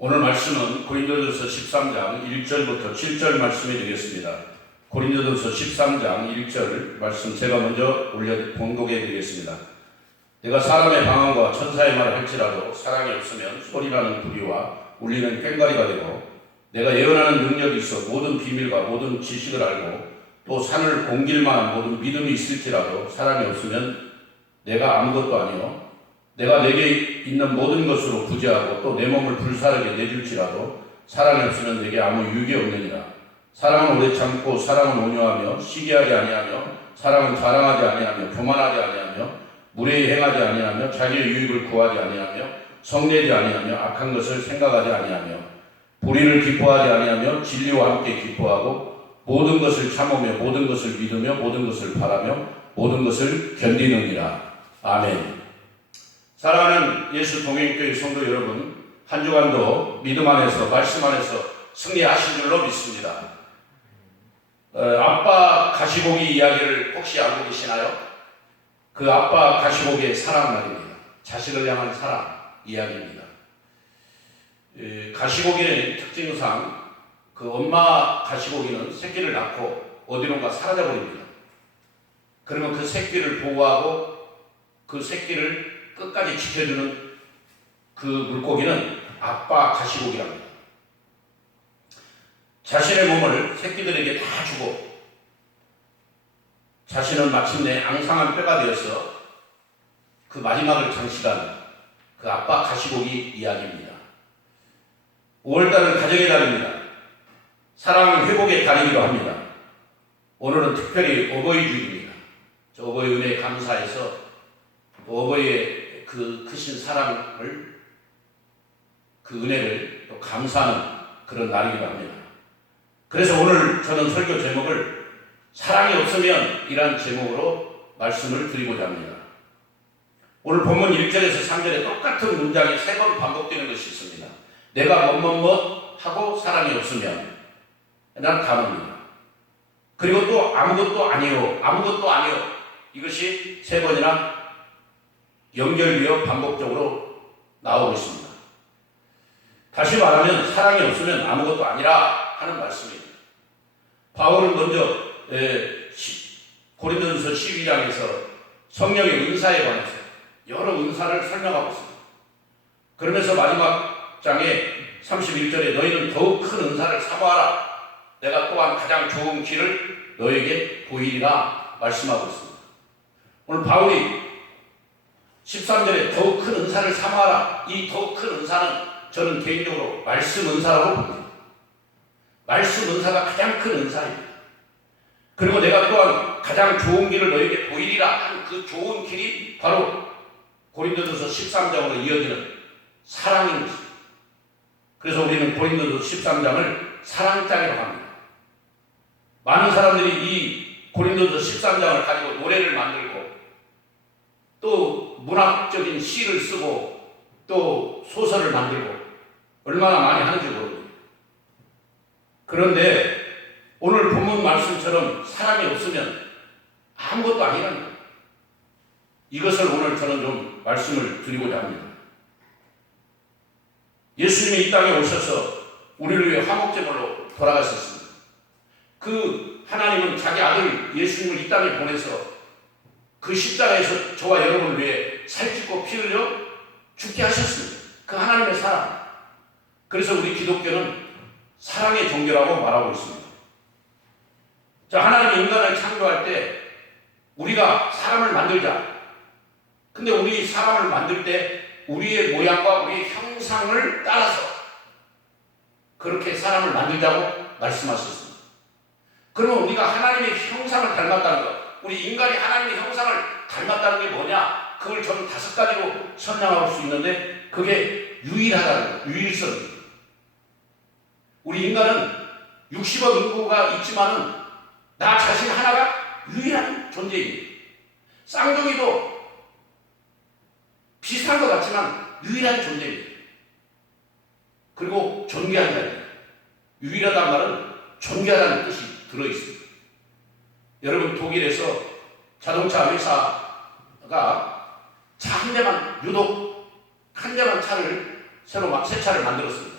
오늘 말씀은 고린도전서 13장 1절부터 7절 말씀이 되겠습니다. 고린도전서 13장 1절 말씀 제가 먼저 봉독해 드리겠습니다. 내가 사람의 방언과 천사의 말을 할지라도 사랑이 없으면 소리나는 부리와 울리는 꽹과리가 되고, 내가 예언하는 능력이 있어 모든 비밀과 모든 지식을 알고 또 산을 옮길 만한 모든 믿음이 있을지라도 사랑이 없으면 내가 아무것도 아니요, 내가 내게 있는 모든 것으로 부재하고 또 내 몸을 불사르게 내줄지라도 사랑이 없으면 내게 아무 유익이 없느니라. 사랑은 오래 참고 사랑은 온유하며 시기하지 아니하며 사랑은 자랑하지 아니하며 교만하지 아니하며 무례히 행하지 아니하며 자기의 유익을 구하지 아니하며 성내지 아니하며 악한 것을 생각하지 아니하며 불의를 기뻐하지 아니하며 진리와 함께 기뻐하고 모든 것을 참으며 모든 것을 믿으며 모든 것을 바라며 모든 것을 견디느니라. 아멘. 사랑하는 예수 동행교회 성도 여러분, 한 주간도 믿음 안에서 말씀 안에서 승리하신 줄로 믿습니다. 아빠 가시고기 이야기를 혹시 알고 계시나요? 그 아빠 가시고기의 사랑 말입니다. 자식을 향한 사랑 이야기입니다. 가시고기의 특징상 그 엄마 가시고기는 새끼를 낳고 어디론가 사라져버립니다. 그러면 그 새끼를 보호하고 그 새끼를 끝까지 지켜주는 그 물고기는 아빠 가시고기랍니다. 자신의 몸을 새끼들에게 다 주고 자신은 마침내 앙상한 뼈가 되어서 그 마지막을 장식한 그 아빠 가시고기 이야기입니다. 5월달은 가정의 달입니다. 사랑 회복의 달이기도 합니다. 오늘은 특별히 어버이 주일입니다. 저 어버이 은혜에 감사해서 어버이의 그 크신 사랑을, 그 은혜를 또 감사하는 그런 날이기도 합니다. 그래서 오늘 저는 설교 제목을 사랑이 없으면 이란 제목으로 말씀을 드리고자 합니다. 오늘 본문 1절에서 3절에 똑같은 문장이 3번 반복되는 것이 있습니다. 내가 뭐뭐뭐 하고 사랑이 없으면 난 단어입니다. 그리고 또 아무것도 아니요, 아무것도 아니요, 이것이 3번이나 연결되어 반복적으로 나오고 있습니다. 다시 말하면 사랑이 없으면 아무것도 아니라 하는 말씀입니다. 바울은 먼저 고린도전서 12장에서 성령의 은사에 관해서 여러 은사를 설명하고 있습니다. 그러면서 마지막 장에 31절에 너희는 더욱 큰 은사를 사모하라. 내가 또한 가장 좋은 길을 너에게 보이리라 말씀하고 있습니다. 오늘 바울이 13절에 더욱 큰 은사를 사모하라. 이 더욱 큰 은사는 저는 개인적으로 말씀 은사라고 봅니다. 말씀 은사가 가장 큰 은사입니다. 그리고 내가 또한 가장 좋은 길을 너에게 보이리라 하는 그 좋은 길이 바로 고린도전서 13장으로 이어지는 사랑인 것입니다. 그래서 우리는 고린도전서 13장을 사랑장이라고 합니다. 많은 사람들이 이 고린도전서 13장을 가지고 노래를 만들고 또 문학적인 시를 쓰고 또 소설을 만들고 얼마나 많이 하는지 모릅니다. 그런데 오늘 본문 말씀처럼 사랑이 없으면 아무것도 아니라는 거예요. 이것을 오늘 저는 좀 말씀을 드리고자 합니다. 예수님이 이 땅에 오셔서 우리를 위해 화목제물로 돌아가셨습니다. 그 하나님은 자기 아들 예수님을 이 땅에 보내서 그 십자가에서 저와 여러분을 위해 살찌고 피 흘려 죽게 하셨습니다. 그 하나님의 사랑. 그래서 우리 기독교는 사랑의 종교라고 말하고 있습니다. 자, 하나님이 인간을 창조할 때 우리가 사람을 만들자. 근데 우리 사람을 만들 때 우리의 모양과 우리의 형상을 따라서 그렇게 사람을 만들자고 말씀하셨습니다. 그러면 우리가 하나님의 형상을 닮았다는 것, 우리 인간이 하나님의 형상을 닮았다는 게 뭐냐? 그걸 저는 5가지로 설명할 수 있는데 그게 유일하다는 거예요. 유일성입니다. 우리 인간은 60억 인구가 있지만은 나 자신 하나가 유일한 존재입니다. 쌍둥이도 비슷한 것 같지만 유일한 존재입니다. 그리고 존귀한 자입니다. 유일하다는 말은 존귀하다는 뜻이 들어있습니다. 여러분, 독일에서 자동차 회사가 차 한 대만, 유독 한 대만 차를 새로 새 차를 만들었습니다.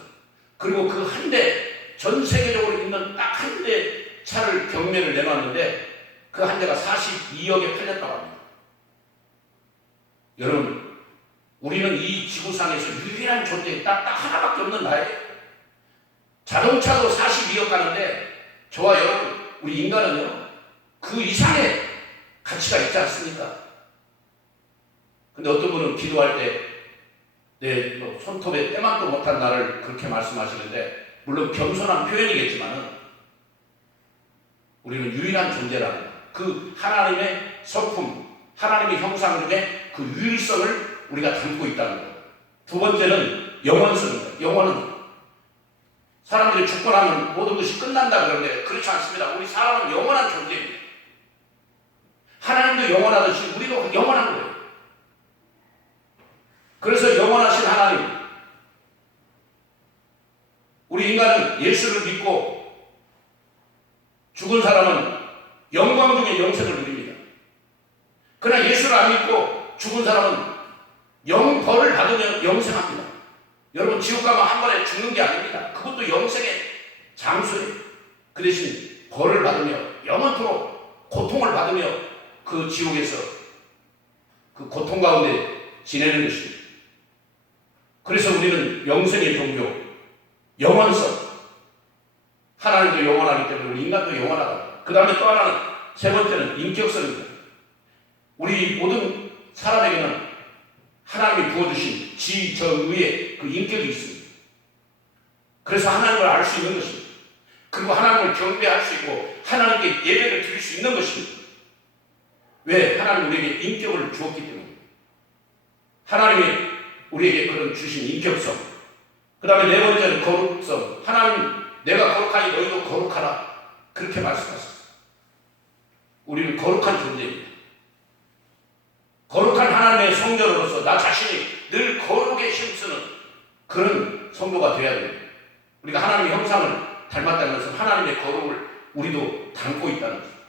그리고 그 한 대, 전 세계적으로 있는 딱 한 대 차를 경매를 내놨는데 그 한 대가 42억에 팔렸다고 합니다. 여러분, 우리는 이 지구상에서 유일한 존재 딱 하나밖에 없는 나예요. 자동차도 42억 가는데 저와 여러분, 우리 인간은요, 그 이상의 가치가 있지 않습니까? 근데 어떤 분은 기도할 때 내 손톱에 때만도 못한 나를 그렇게 말씀하시는데, 물론 겸손한 표현이겠지만은 우리는 유일한 존재라는 그 하나님의 성품, 하나님의 형상 중에 그 유일성을 우리가 담고 있다는 것. 두 번째는 영원성입니다. 영원은 사람들이 죽고 나면 모든 것이 끝난다 그러는데 그렇지 않습니다. 우리 사람은 영원한 존재입니다. 하나님도 영원하듯이 우리도 영원한 거예요. 그래서 영원하신 하나님, 우리 인간은 예수를 믿고 죽은 사람은 영광 중에 영생을 누립니다. 그러나 예수를 안 믿고 죽은 사람은 영벌을 받으며 영생합니다. 여러분, 지옥 가면 한 번에 죽는 게 아닙니다. 그것도 영생의 장소예요. 그 대신 벌을 받으며 영원토록 고통을 받으며 그 지옥에서 그 고통 가운데 지내는 것입니다. 그래서 우리는 영생의 종교, 영원성, 하나님도 영원하기 때문에 우리 인간도 영원하다. 그 다음에 또 하나는, 세 번째는 인격성입니다. 우리 모든 사람에게는 하나님이 부어주신 지, 저, 의의 그 인격이 있습니다. 그래서 하나님을 알 수 있는 것입니다. 그리고 하나님을 경배할 수 있고 하나님께 예배를 드릴 수 있는 것입니다. 왜? 하나님 우리에게 인격을 주었기 때문에. 하나님이 우리에게 그런 주신 인격성. 그 다음에 네 번째는 거룩성. 하나님, 내가 거룩하니 너희도 거룩하라. 그렇게 말씀하셨어요. 우리는 거룩한 존재입니다. 거룩한 하나님의 성전으로서 나 자신이 늘 거룩에 힘쓰는 그런 성도가 되어야 됩니다. 우리가 하나님의 형상을 닮았다는 것은 하나님의 거룩을 우리도 담고 있다는 것입니다.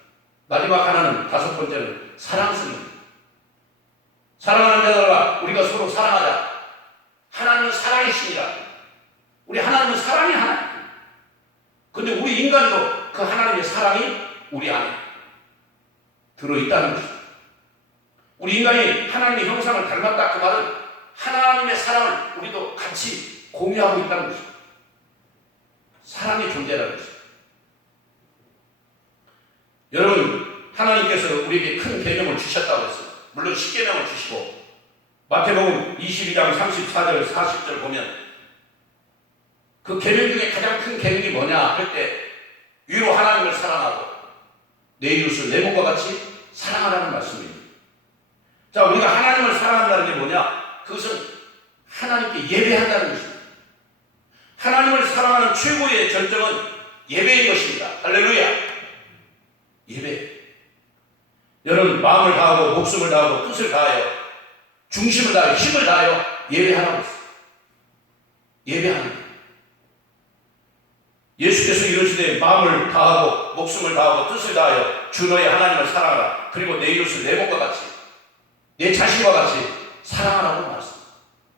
마지막 하나는, 다섯 번째는 사랑성입니다. 사랑하는 자들아, 우리가 서로 사랑하자. 하나님은 사랑이시니라. 우리 하나님은 사랑이 하나님. 근데 우리 인간도 그 하나님의 사랑이 우리 안에 들어있다는 것입니다. 우리 인간이 하나님의 형상을 닮았다. 그 말은 하나님의 사랑을 우리도 같이 공유하고 있다는 것입니다. 사랑의 존재라는 것입니다. 여러분, 하나님께서 우리에게 큰 계명을 주셨다고 했어요. 물론 10계명을 주시고, 마태복음 22장 34절 40절 보면 그 계명 중에 가장 큰 계명이 뭐냐 할 때, 위로 하나님을 사랑하고 내 이웃을 내 몸과 같이 사랑하라는 말씀입니다. 자, 우리가 하나님을 사랑한다는 게 뭐냐? 그것은 하나님께 예배한다는 것입니다. 하나님을 사랑하는 최고의 절정은 예배인 것입니다. 할렐루야. 예배. 여러분, 마음을 다하고 목숨을 다하고 뜻을 다하여 중심을 다하여 힘을 다하여 예배하라고 했어요. 예배하는 것. 예수께서 이르시되 마음을 다하고 목숨을 다하고 뜻을 다하여 주 너의 하나님을 사랑하라. 그리고 내 이웃을 내 몸과 같이, 내 자신과 같이 사랑하라고 말씀합니다.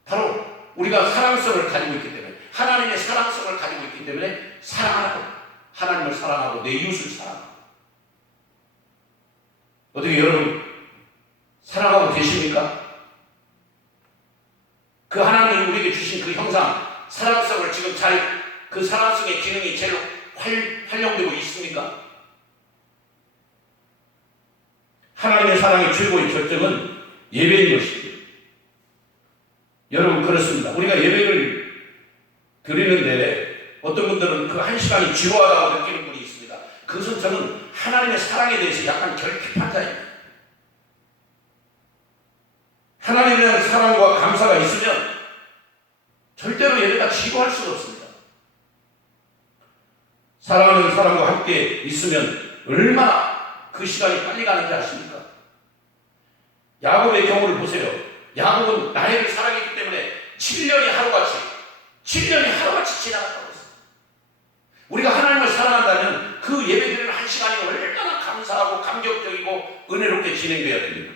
바로 우리가 사랑성을 가지고 있기 때문에, 하나님의 사랑성을 가지고 있기 때문에 사랑하라고, 하나님을 사랑하고 내 이웃을 사랑하고. 어떻게 여러분 사랑하고 계십니까? 그 하나님이 우리에게 주신 그 형상, 사랑성을 지금 잘, 그 사랑성의 기능이 제일 활용되고 있습니까? 하나님의 사랑의 최고의 절정은 예배인 것입니다. 여러분, 그렇습니다. 우리가 예배를 드리는데 어떤 분들은 그 한 시간이 지루하다고 느끼는 분이 있습니다. 그것은 저는 하나님의 사랑에 대해서 약간 결핍한 자입니다. 하나님에 대한 사랑과 감사가 있으면 절대로 예배가 지루할 수가 없습니다. 사랑하는 사람과 함께 있으면 얼마나 그 시간이 빨리 가는지 아십니까? 야곱의 경우를 보세요. 야곱은 나를 사랑했기 때문에 7년이 하루같이 지나갔다고 했어요. 우리가 하나님을 사랑한다면 그 예배드리는 한 시간이 얼마나 감사하고 감격적이고 은혜롭게 진행되어야 됩니다.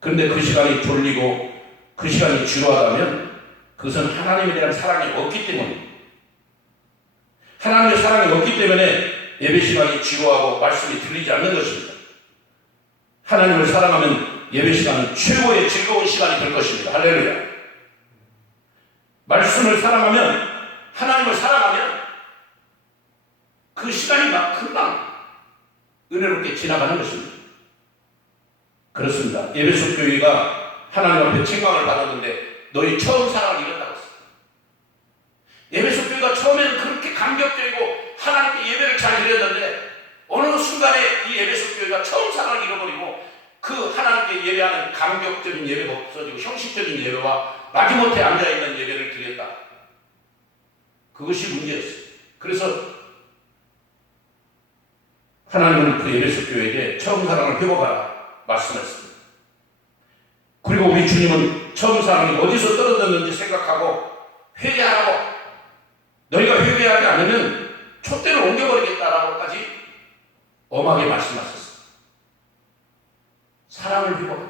그런데 그 시간이 졸리고 그 시간이 지루하다면 그것은 하나님에 대한 사랑이 없기 때문입니다. 하나님의 사랑이 없기 때문에 예배 시간이 지루하고 말씀이 들리지 않는 것입니다. 하나님을 사랑하면 예배 시간은 최고의 즐거운 시간이 될 것입니다. 할렐루야. 말씀을 사랑하면, 하나님을 사랑하면 그 시간이 막 금방 은혜롭게 지나가는 것입니다. 그렇습니다. 에베소 교회가 하나님 앞에 책망을 받았는데 너희 처음 사랑을 잃었다고 했습니다. 에베소 교회가 처음에는 그렇게 감격적이고 하나님께 예배를 잘 드렸는데 어느 순간에 이 에베소 교회가 처음 사랑을 잃어버리고 그 하나님께 예배하는 감격적인 예배가 없어지고 형식적인 예배와 마지못해 앉아있는 예배를 드렸다. 그것이 문제였어요. 그래서 하나님은 그 에베소 교회에게 처음 사랑을 회복하라 말씀했습니다. 그리고 우리 주님은 처음 사랑이 어디서 떨어졌는지 생각하고 회개하라고, 너희가 회개하지 않으면 촛대를 옮겨버리겠다라고까지 엄하게 말씀하셨습니다. 사랑을 회복하라.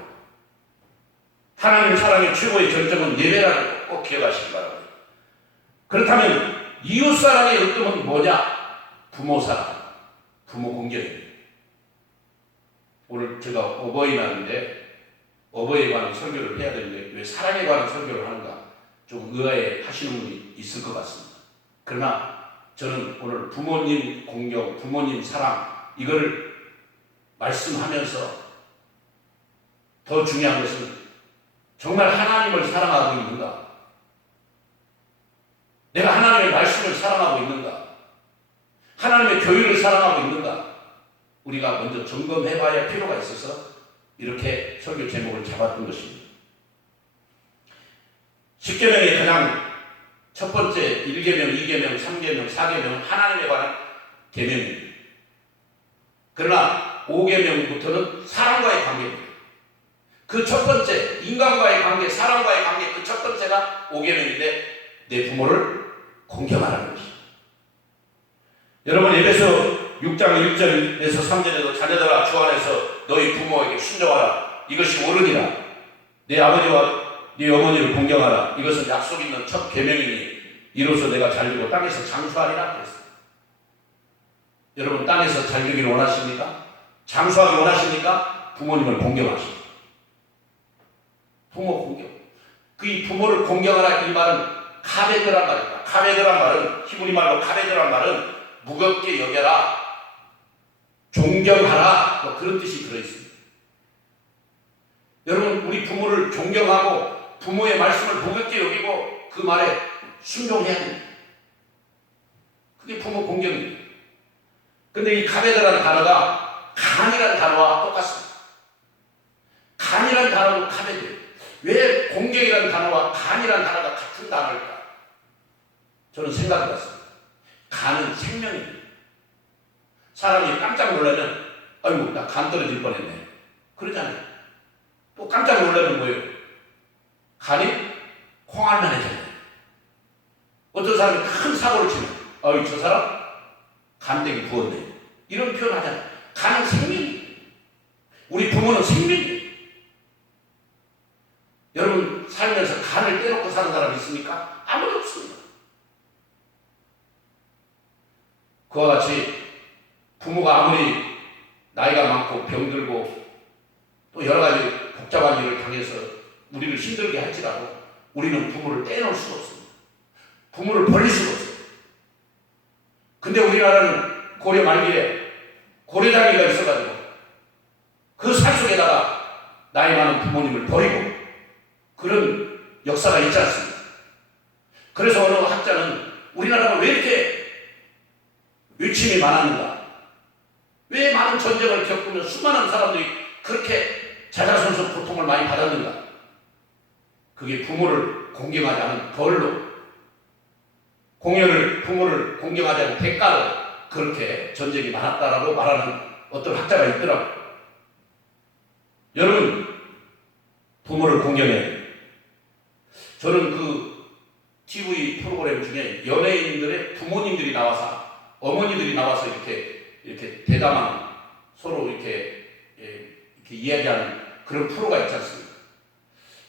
하나님의 사랑의 최고의 결정은 예배라는 거 꼭 기억하시기 바랍니다. 그렇다면 이웃사랑의 으뜸은 뭐냐? 부모사랑, 부모 공경입니다. 오늘 제가 어버이날인데 어버이에 관한 설교를 해야 되는데 왜 사랑에 관한 설교를 하는가 좀 의아해 하시는 분이 있을 것 같습니다. 그러나 저는 오늘 부모님 공경, 부모님 사랑 이걸 말씀하면서 더 중요한 것은 정말 하나님을 사랑하고 있는가? 내가 하나님의 말씀을 사랑하고 있는가? 하나님의 교회를 사랑하고 있는가? 우리가 먼저 점검해봐야 필요가 있어서 이렇게 설교 제목을 잡았던 것입니다. 10계명의 가장 첫 번째 1계명, 2계명, 3계명, 4계명은 하나님에 관한 계명입니다. 그러나 5계명부터는 사람과의 관계입니다. 그 첫 번째 인간과의 관계, 사람과의 관계 그 첫 번째가 5계명인데 내 부모를 공경하라는 것입니다. 여러분 에베소 6장 1절에서 3절에도 자녀들아 주 안에서 너희 부모에게 순종하라. 이것이 옳으니라. 내 아버지와 네 어머니를 공경하라. 이것은 약속 있는 첫 계명이니 이로써 내가 잘되고 땅에서 장수하리라 그랬습니다. 여러분 땅에서 잘되기를 원하십니까? 장수하기 원하십니까? 부모님을 공경하십시오. 부모 공경. 그 이 부모를 공경하라 이 말은 카베드란 말입니다. 카베드란 말은 히브리 말로 카베드란 말은 무겁게 여겨라, 존경하라 뭐 그런 뜻이 들어있습니다. 여러분 우리 부모를 존경하고 부모의 말씀을 무겁게 여기고 그 말에 순종해야 됩니다. 그게 부모 공경입니다. 근데 이 카베드라는 단어가 간이라는 단어와 똑같습니다. 간이라는 단어도 카베드. 왜 공경이라는 단어와 간이라는 단어가 같은 단어일까? 저는 생각해봤습니다. 간은 생명입니다. 사람이 깜짝 놀라면 아이고 나 간 떨어질 뻔했네 그러잖아요. 또 깜짝 놀라면 뭐예요? 간이 콩알만해져요. 어떤 사람이 큰 사고를 치면 아유 저 사람 간땡이 부었네 이런 표현 하잖아요. 간은 생명이에요. 우리 부모는 생명이에요. 여러분 살면서 간을 떼놓고 사는 사람 있습니까? 아무도 없습니다. 그와 같이 부모가 아무리 나이가 많고 병들고 또 여러 가지 복잡한 일을 당해서 우리를 힘들게 할지라도 우리는 부모를 떼놓을 수가 없습니다. 부모를 버릴 수가 없어요. 근데 우리나라는 고려 말기에 고려장애가 있어가지고 그 산속에다가 나이 많은 부모님을 버리고 그런 역사가 있지 않습니까? 그래서 어느 학자는 우리나라가 왜 이렇게 외침이 많았는가? 왜 많은 전쟁을 겪으며 수많은 사람들이 그렇게 자자손손 고통을 많이 받았는가? 그게 부모를 공경하지 않은 벌로, 부모를 공경하지 않은 대가로 그렇게 전쟁이 많았다라고 말하는 어떤 학자가 있더라고요. 여러분, 부모를 공경해야 돼요. 저는 그 TV 프로그램 중에 연예인들의 부모님들이 나와서 어머니들이 나와서 이렇게 대담한 서로 이렇게 이야기하는 그런 프로가 있지 않습니까?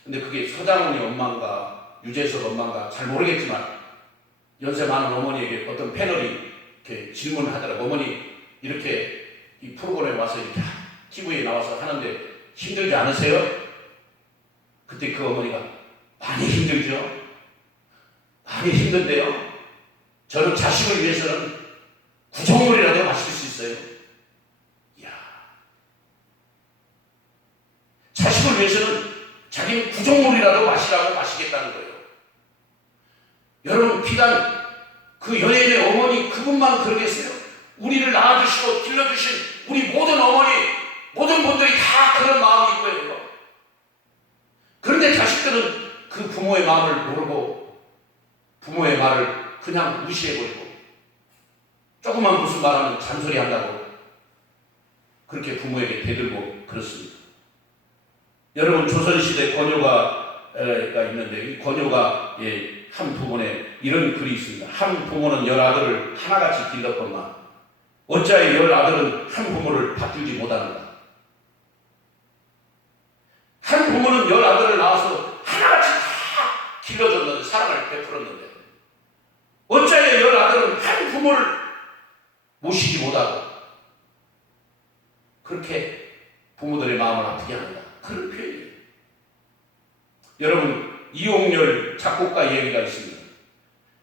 근데 그게 서장훈이 엄마인가 유재석 엄마인가 잘 모르겠지만 연세 많은 어머니에게 어떤 패널이 이렇게 질문을 하더라고. 어머니 이렇게 이 프로그램에 와서 이렇게 TV에 나와서 하는데 힘들지 않으세요? 그때 그 어머니가 많이 힘들죠. 많이 힘든데요. 저는 자식을 위해서는 구정물이라도 마실 수 있어요. 이야. 자식을 위해서는 자기는 구정물이라도 마시라고 마시겠다는 거예요. 여러분, 비단 그 연예인의 어머니 그분만 그러겠어요? 우리를 낳아주시고 길러주신 우리 모든 어머니, 모든 분들이 다 그런 마음일 거예요. 그런데 자식들은 그 부모의 마음을 모르고 부모의 말을 그냥 무시해버리고 조금만 무슨 말하면 잔소리 한다고 그렇게 부모에게 대들고 그렇습니다. 여러분, 조선시대 권효가 있는데 이 권효가 한 부분에 이런 글이 있습니다. 한 부모는 열 아들을 하나같이 길렀건만 어찌하여 열 아들은 한 부모를 받들지 못하는가. 한 부모는 열 아들을 낳아서 하나같이 다 길러줬는데 사랑을 베풀었는데 어찌하여 열 아들은 한 부모를 모시지 못하고 그렇게 부모들의 마음을 아프게 하는가. 그런 표현이에요. 여러분, 이용렬 작곡가 얘기가 있습니다.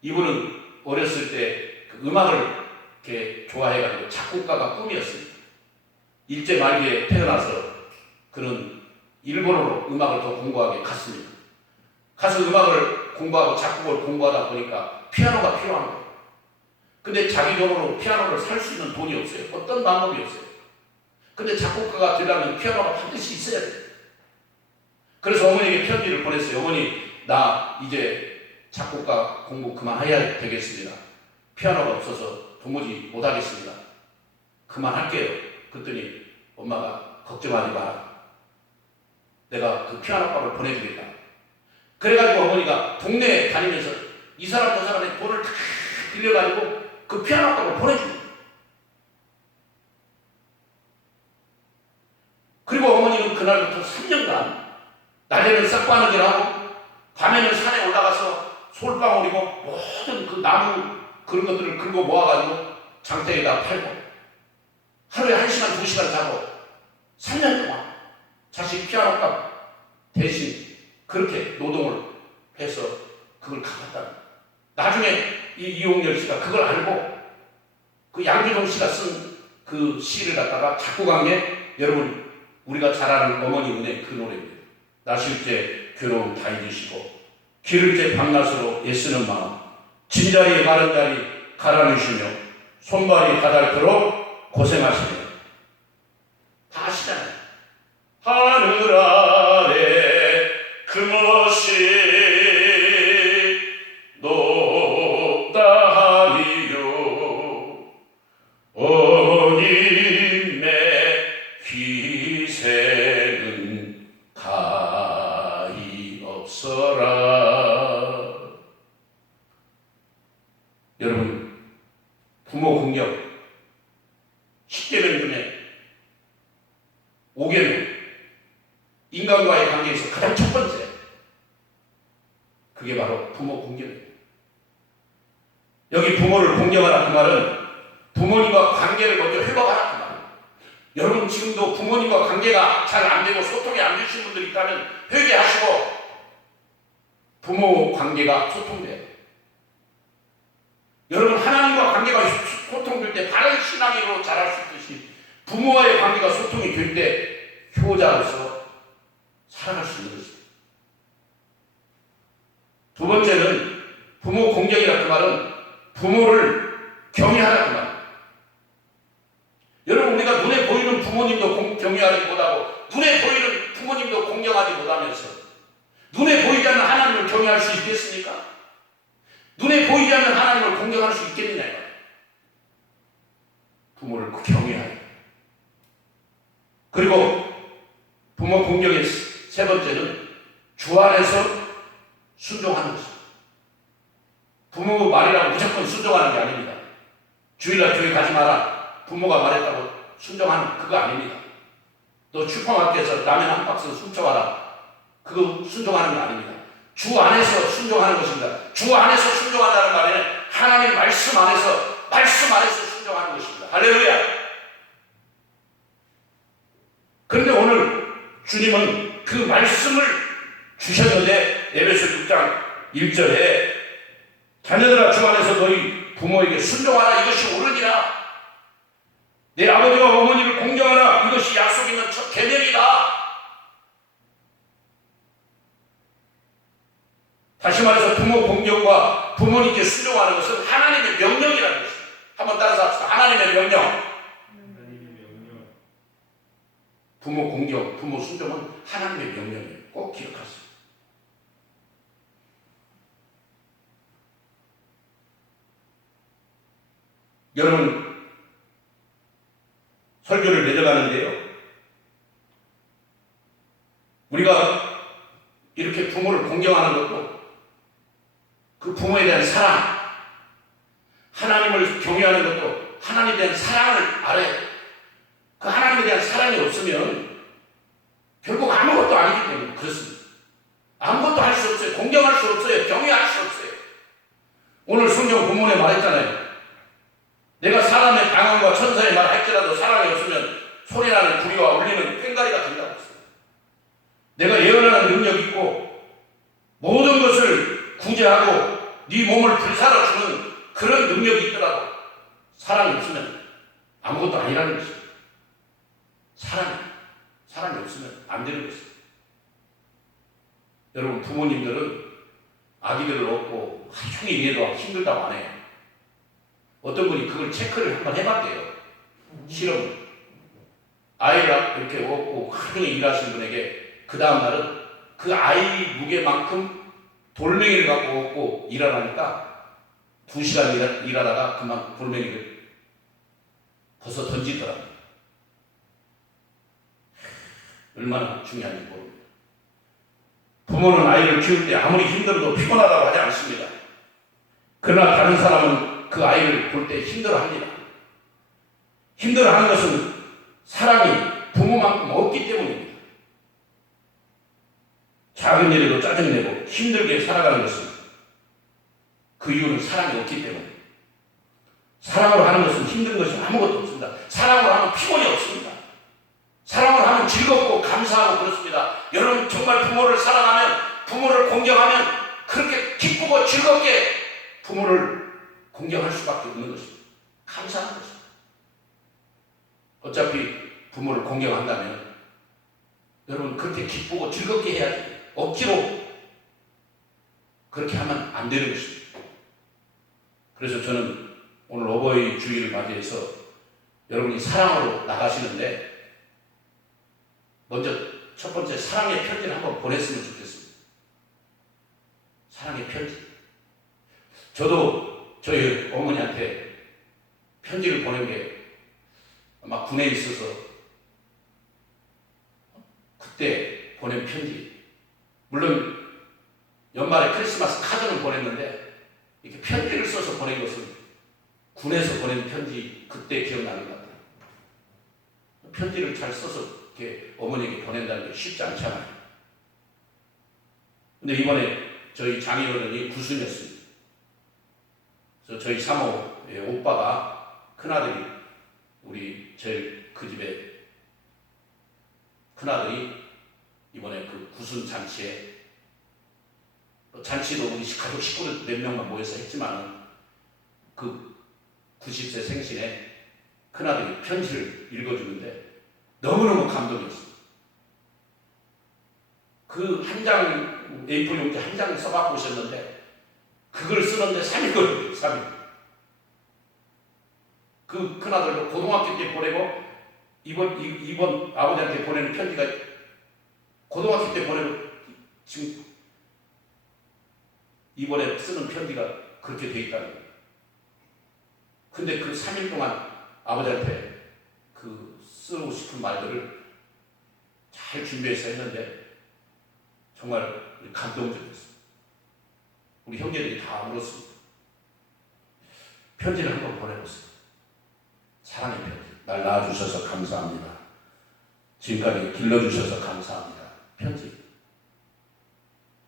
이분은 어렸을 때 그 음악을 이렇게 좋아해가지고 작곡가가 꿈이었습니다. 일제 말기에 태어나서 그는 일본어로 음악을 더 공부하게 갔습니다. 가서 음악을 공부하고 작곡을 공부하다 보니까 피아노가 필요한 거예요. 근데 자기 돈으로 피아노를 살 수 있는 돈이 없어요. 어떤 방법이 없어요. 근데 작곡가가 되려면 피아노가 반드시 있어야 돼요. 그래서 어머니에게 편지를 보냈어요. 어머니, 나 이제 작곡가 공부 그만해야 되겠습니다. 피아노가 없어서 도무지 못하겠습니다. 그만할게요. 그랬더니 엄마가 걱정하지 마라. 내가 그 피아노 값을 보내주겠다. 그래가지고 어머니가 동네에 다니면서 이 사람 저 사람의 돈을 다 빌려가지고 그 피아노 값을 보내줍니다. 그리고 어머니는 그날부터 3년간 낮에는 싹바느질 하고 밤에는 산에 올라가서 솔방울이고 모든 그 나무 그런 것들을 긁어 모아가지고 장터에다 팔고 하루에 1시간 2시간 자고 3년 동안 자식 피아노 값 대신 그렇게 노동을 해서 그걸 갚았다. 나중에 이 이용렬 씨가 그걸 알고 그 양주동 씨가 쓴 그 시를 갖다가 작곡한 게 여러분 우리가 잘 아는 어머니 은혜 그 노래입니다. 나실 때 괴로움 다 잊으시고 기를 때 밤낮으로 애쓰는 마음 진자리 마른 자리 갈아내시며 손발이 가닳도록 고생하시며 다 아시잖아요. 하늘 아래 금없이 높다 하리요 어머님의 희생은 가히 없어라. 여러분, 부모 공경 10계명 중에 5계명 인간과의 관계에서 가장 첫 번째 그게 바로 부모 공경이에요. 여기 부모를 공경하라 그 말은 부모님과 관계를 먼저 회복하라 그 말이에요. 여러분 지금도 부모님과 관계가 잘 안 되고 소통이 안 되신 분들이 있다면 회개하시고 부모 관계가 소통돼요. 여러분 하나님과 관계가 소통될 때 바른 신앙으로 자랄 수 있듯이 부모와의 관계가 소통이 될 때 효자로서 살아갈 수 있는 것입니다. 두 번째는 부모 공경이라 그 말은 부모를 경외하라 그 말입니다. 여러분 우리가 눈에 보이는 부모님도 경외하지 못하고 눈에 보이는 부모님도 공경하지 못하면서 눈에 보이지 않는 하나님을 경외할 수 있겠습니까? 눈에 보이지 않는 하나님을 공경할 수 있겠느냐 이거예요. 부모를 경외하라. 그리고 부모 공경의 세 번째는 주 안에서 순종하는 것입니다. 부모 말이라고 무조건 순종하는 게 아닙니다. 주일날 교회 가지 마라. 부모가 말했다고 순종하는 그거 아닙니다. 너 슈퍼마켓에서 라면 한 박스 훔쳐와라. 그거 순종하는 게 아닙니다. 주 안에서 순종하는 것입니다. 주 안에서 순종한다는 말에는 하나님 말씀 안에서 순종하는 것입니다. 할렐루야. 그런데 오늘 주님은 그 말씀을 주셨는데 에베소 6장 1절에 자녀들아 주 안에서 너희 부모에게 순종하라 이것이 옳으니라. 내 아버지와 어머니를 공경하라 이것이 약속 있는 첫 계명이다. 다시 말해서 부모 공경과 부모님께 순종하는 것은 하나님의 명령이라는 것입니다. 한번 따라서 합시다. 하나님의 명령. 부모 공경, 부모 순종은 하나님의 명령이에요. 꼭 기억하세요. 여러분, 설교를 내려가는데요. 우리가 이렇게 부모를 공경하는 것도 그 부모에 대한 사랑, 하나님을 경외하는 것도 하나님에 대한 사랑을 알아야 돼요. 그 하나님에 대한 사랑이 없으면 결국 아무것도 아니기 때문에 그렇습니다. 아무것도 할 수 없어요. 공경할 수 없어요. 경외할 수 없어요. 오늘 성경 본문에 말했잖아요. 내가 사람의 강함과 천사의 말을 할지라도 사랑이 없으면 소리나는 구리와 울리는 꽹과리가 된다고 했어요. 내가 예언하는 능력이 있고 모든 것을 구제하고 네 몸을 불살아주는 그런 능력이 있더라도 사랑이 없으면 아무것도 아니라는 것입니다. 사랑이 없으면 안 되는 것입니다. 여러분 부모님들은 아기들을 얻고 하루 종일 일해도 힘들다고 안 해요. 어떤 분이 그걸 체크를 한번 해봤대요. 실험. 아이를 이렇게 얻고 하루 종일 일하신 분에게 그 다음 날은 그 아이 무게만큼 돌멩이를 갖고 얻고 일하라니까 2시간 일하다가 그만 돌멩이를 벗어 던지더라고요. 얼마나 중요한지 모릅니다. 부모는 아이를 키울 때 아무리 힘들어도 피곤하다고 하지 않습니다. 그러나 다른 사람은 그 아이를 볼 때 힘들어합니다. 힘들어하는 것은 사랑이 부모만큼 없기 때문입니다. 작은 일에도 짜증내고 힘들게 살아가는 것은 그 이유는 사랑이 없기 때문에. 사랑으로 하는 것은 힘든 것이 아무것도 없습니다. 사랑으로 하면 피곤이 없습니다. 사랑을 하면 즐겁고 감사하고 그렇습니다. 여러분 정말 부모를 사랑하면, 부모를 공경하면 그렇게 기쁘고 즐겁게 부모를 공경할 수밖에 없는 것입니다. 감사한 것입니다. 어차피 부모를 공경한다면 여러분 그렇게 기쁘고 즐겁게 해야지 억지로 그렇게 하면 안 되는 것입니다. 그래서 저는 오늘 어버이 주일을 맞이해서 여러분이 사랑으로 나가시는데 먼저 첫 번째 사랑의 편지를 한번 보냈으면 좋겠습니다. 사랑의 편지. 저도 저희 어머니한테 편지를 보낸 게 아마 군에 있어서 그때 보낸 편지. 물론 연말에 크리스마스 카드는 보냈는데 이렇게 편지를 써서 보낸 것은 군에서 보낸 편지 그때 기억나는 것 같아요. 편지를 잘 써서 이렇게 어머니에게 보낸다는 게 쉽지 않잖아요. 근데 이번에 저희 장인어른이 구순이었습니다. 그래서 저희 사모의 오빠가 큰아들이 우리 제일 그 집에 큰아들이 이번에 그 구순 잔치에 잔치도 우리 가족 식구들 몇 명만 모여서 했지만 그 90세 생신에 큰아들이 편지를 읽어주는데 너무너무 감동이었어요. 그 한 장 A4 용지 한 장 써갖고 오셨는데 그걸 쓰는데 3일 걸렸어요. 3일. 그 큰아들도 고등학교 때 보내고 이번 아버지한테 보내는 편지가 고등학교 때 보내고 지금 이번에 쓰는 편지가 그렇게 돼 있다는 거예요. 근데 그 3일 동안 아버지한테 그 쓰고 싶은 말들을 잘 준비해서 했는데 정말 감동적이었어요. 우리 형제들이 다 울었습니다. 편지를 한번 보내보세요. 사랑의 편지. 날 낳아주셔서 감사합니다. 지금까지 길러주셔서 감사합니다. 편지.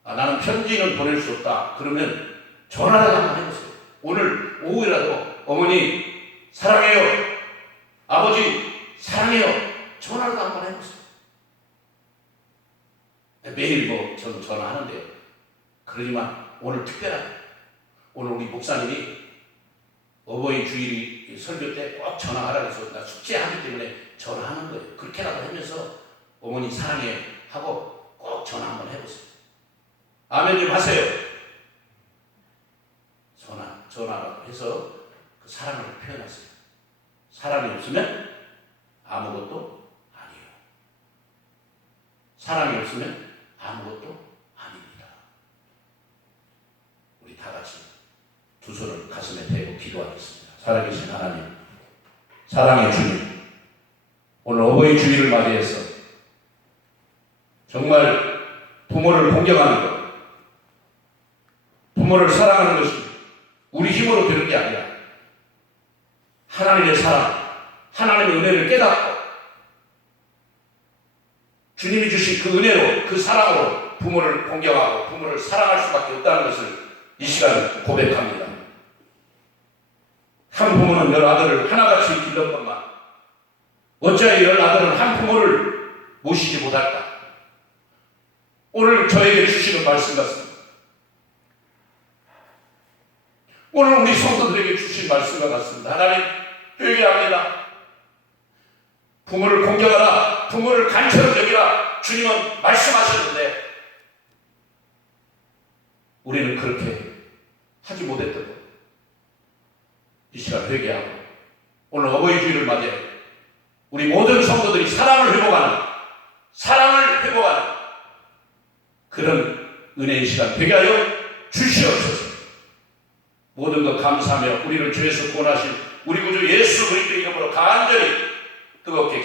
나는 나는 편지는 보낼 수 없다. 그러면 전화라도 한번 해보세요. 오늘 오후라도 어머니 사랑해요. 아버지 사랑해요. 전화라도 한번 해보세요. 매일 저는 전화하는데요. 그러지만 오늘 특별하게 오늘 우리 목사님이 어버이 주일 설교 때 꼭 전화하라고 해서 나 숙제하기 때문에 전화하는 거예요. 그렇게라도 하면서 어머니 사랑해요 하고 꼭 전화 한번 해보세요. 아멘 좀 하세요. 전화라도 해서 그 사랑을 표현하세요. 사랑이 없으면 아무것도 아니에요. 사랑이 없으면 아무것도 아닙니다. 우리 다 같이 두 손을 가슴에 대고 기도하겠습니다. 살아계신 하나님, 사랑의 주님, 오늘 어버이 주일을 맞이해서 정말 부모를 공경하는 것, 부모를 사랑하는 것이 우리 힘으로 되는 게 아니라 하나님의 사랑, 하나님의 은혜를 깨닫고 주님이 주신 그 은혜로, 그 사랑으로 부모를 공경하고 부모를 사랑할 수밖에 없다는 것을 이 시간 고백합니다. 한 부모는 열 아들을 하나같이 길렀건만 어찌하여 열 아들은 한 부모를 모시지 못할까? 오늘 저에게 주시는 말씀 같습니다. 오늘 우리 성도들에게 주신 말씀과 같습니다. 하나님 회개합니다. 부모를 공경하라, 부모를 간처럼 여기라 주님은 말씀하셨는데 우리는 그렇게 하지 못했던 것. 이 시간 회개하고 오늘 어버이 주일을 맞이해 우리 모든 성도들이 사랑을 회복하는 그런 은혜의 시간 되게 하여 주시옵소서. 모든 것 감사하며 우리를 죄에서 구원하신 우리 구주 예수 그리스도 이름으로 간절히 뜨겁게